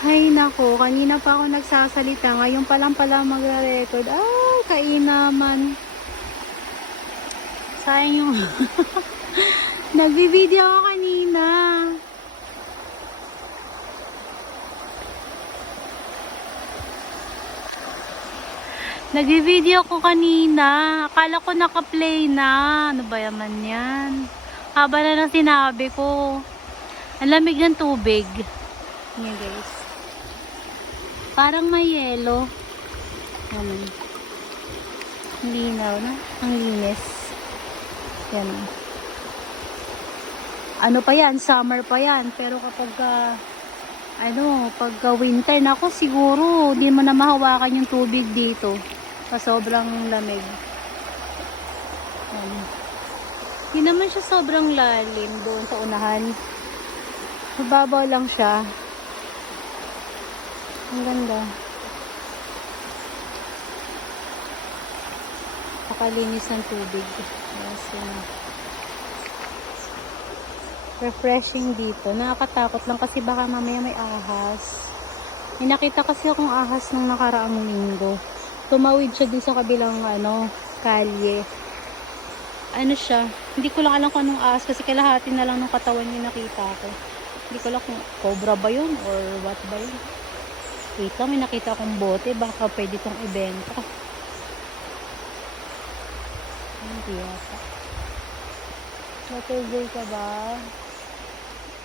Ay nako, kanina pa ako nagsasalita. Ngayon pa lang pala magre-record. Ah, kainaman. Sayang yung... Nagbi-video ako kanina. Nagbi-video ko kanina. Akala ko naka-play na. Ano ba yaman yan? Haba na ng sinabi ko. Ang lamig ng tubig. Yan guys. Parang may yelo. Ano? Ang linaw na. Ang linis. Yan. Ano pa yan? Summer pa yan. Pero kapag pagka winter na ako, siguro hindi mo na mahawakan yung tubig dito. Sobrang lamig. Yan. Hindi naman siya sobrang lalim doon sa unahan. Mababaw lang siya. Ang ganda. Pakalinis ng tubig. Yes, refreshing dito. Nakakatakot lang kasi baka mamaya may ahas. May nakita kasi akong ahas nung nakaraang linggo. Tumawid siya dun sa kabilang kalye. Ano siya? Hindi ko lang alam kung anong ahas kasi kalahati na lang ng katawan niya nakita ko. Hindi ko alam kung cobra ba yun or what ba yun. Wait lang, may nakita akong bote. Baka pwede itong ibenta. Hindi yata. Letter ka ba?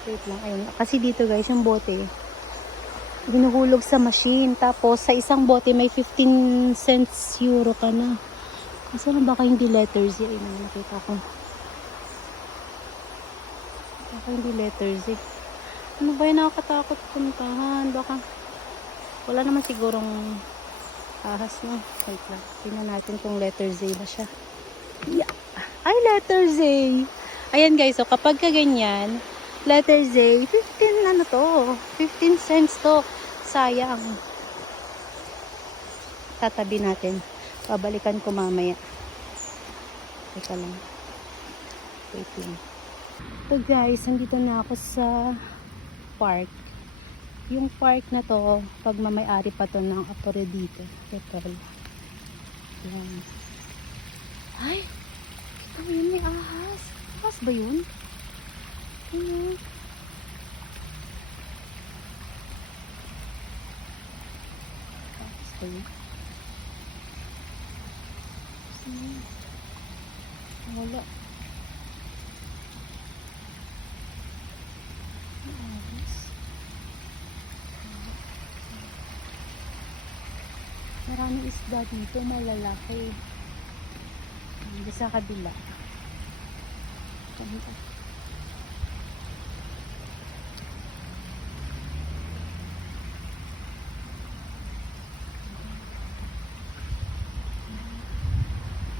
Wait lang. Ayun. Kasi dito guys, yung bote. Binuhulog sa machine. Tapos sa isang bote may 15 cents euro ka na. Kasi ano baka hindi letter Z? Ayun, nakita ko. Baka hindi letter Z. Ano ba yung nakakatakot puntahan? Baka wala naman sigurong ahas na. Wait lang. Tingnan natin kung letter Z ba siya. Yeah. Ay, letter Z. Ayan guys, so kapag ganyan, letter Z, 15 cents to. Sayang. Tatabi natin. Babalikan ko mamaya. Teka lang. Wait lang. So guys, nandito na ako sa park. Yung park na to, pag mamay-ari pa to ng Apore dito. Petrol. Yan. Ay! Ayun, may ahas. Ahas ba yun? Ano? Ahas ba yun? Wala. Ahas. Maraming isda dito, malalaki. Hindi sa kabila.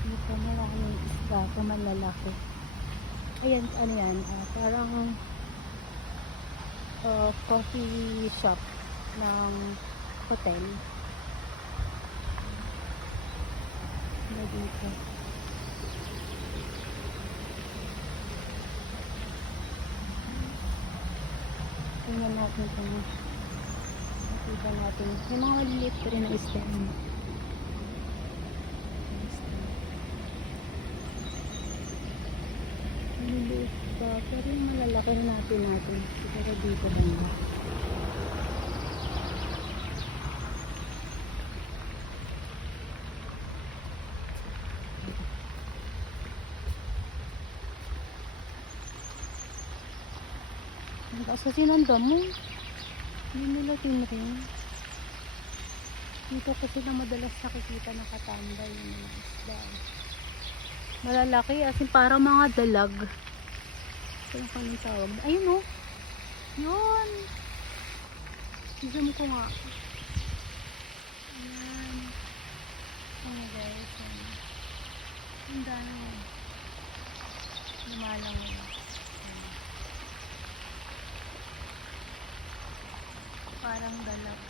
Dito maraming isda, malalaki. Ayan, ano yan? Parang coffee shop ng hotel. Dito. Tingnan natin kung makita natin. May mga maliliit pa rin na isda. Maliliit pa. Pero yung malalaki na natin. Siguro dito lang. Kasi sinanda mo. Hindi nila tinrin. Dito kasi na madalas nakikita nakatambay yung mga isda. Malalaki, as in parang mga dalag. Kaya kung tawag. Ayun o. Yun. Zoom ko nga. Ayan. Oh guys. Ang dami. Lumalang mo. Parang dalag.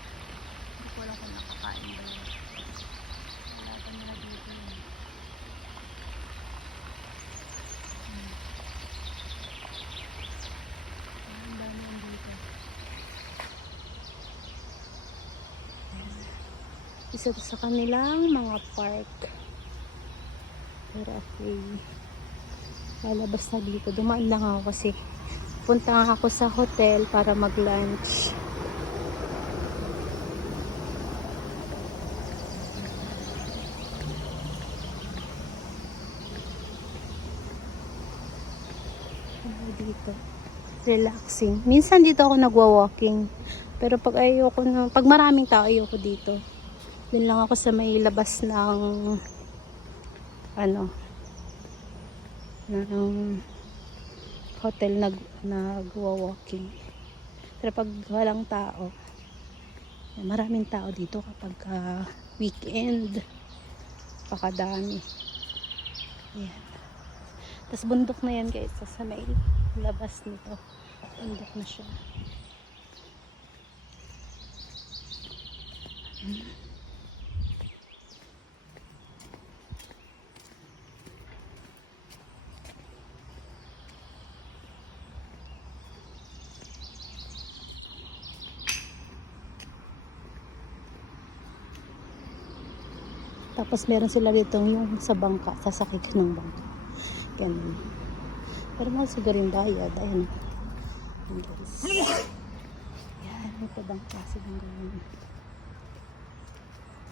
Hindi ko lang kung nakakain ba yun. Wala pa nila dito yun. Ang dami yun dito. Isa to sa kanilang mga park. Pero okay. Lalabas na dito. Dumaan lang ako kasi punta nga ako sa hotel para mag-lunch. Dito. Relaxing. Minsan dito ako nagwa-walking. Pero pag pag maraming tao, ayoko dito. Doon lang ako sa may labas ng ng hotel nagwa-walking. Pero pag walang tao, maraming tao dito kapag weekend. Pakadami. Ayan. Tapos bundok na yan guys. Sa may labas nito. Bundok na siya. Tapos meron sila dito yung sa bangka. Sasakay ka ng bangka. Ganun. Pero mahal siguro yung bayad. Ayan. Ayan guys. Yan. May padang klase ng ganun.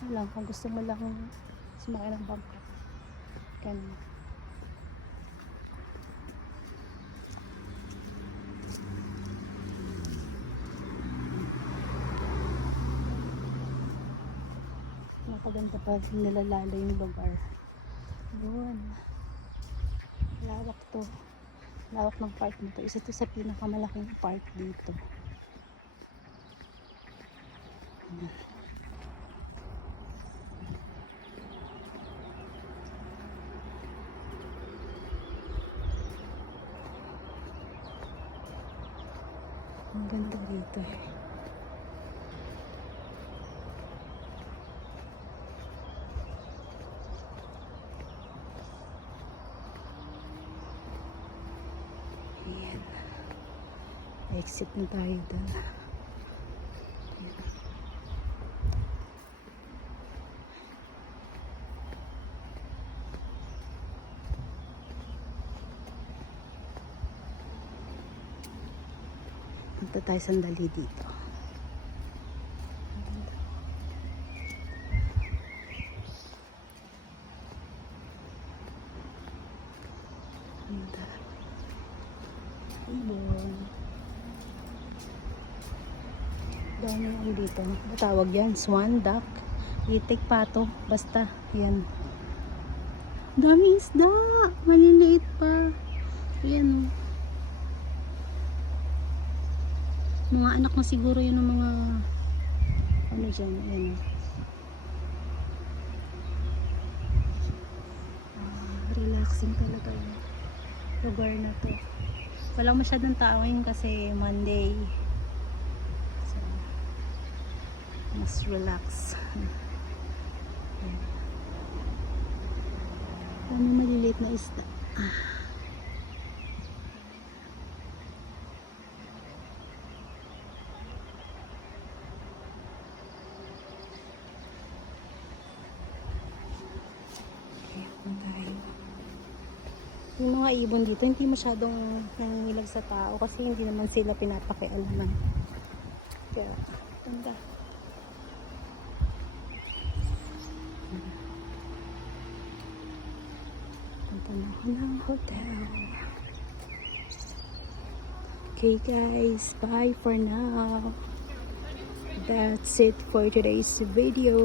Alam, kung gusto mo lang sumakay ng bangka. Ganun. Napaganda pa nilalala yung lugar. Doon. Lawak to. Lawak ng park nito. Isa to sa pinakamalaking park dito. Ang ganda dito. Ayan. Exit na tayo doon. Punta tayo sandali dito. Ibon. Dami ang dito. Matawag yan. Swan, duck, itik, pato. Basta. Yan. Dami isda. Maliliit pa. Yan. Mga anak na siguro yun ng mga ano dyan. Yan. Relaxing talaga yung lugar na to. Walang masyadong tao ngayon kasi Monday. So, mas relax. Ano maliliit na isda. Yung mga ibon dito, hindi masyadong nangingilag sa tao kasi hindi naman sila pinapakialaman. Kaya, tanda. Punta na ako ng hotel. Okay guys, bye for now. That's it for today's video.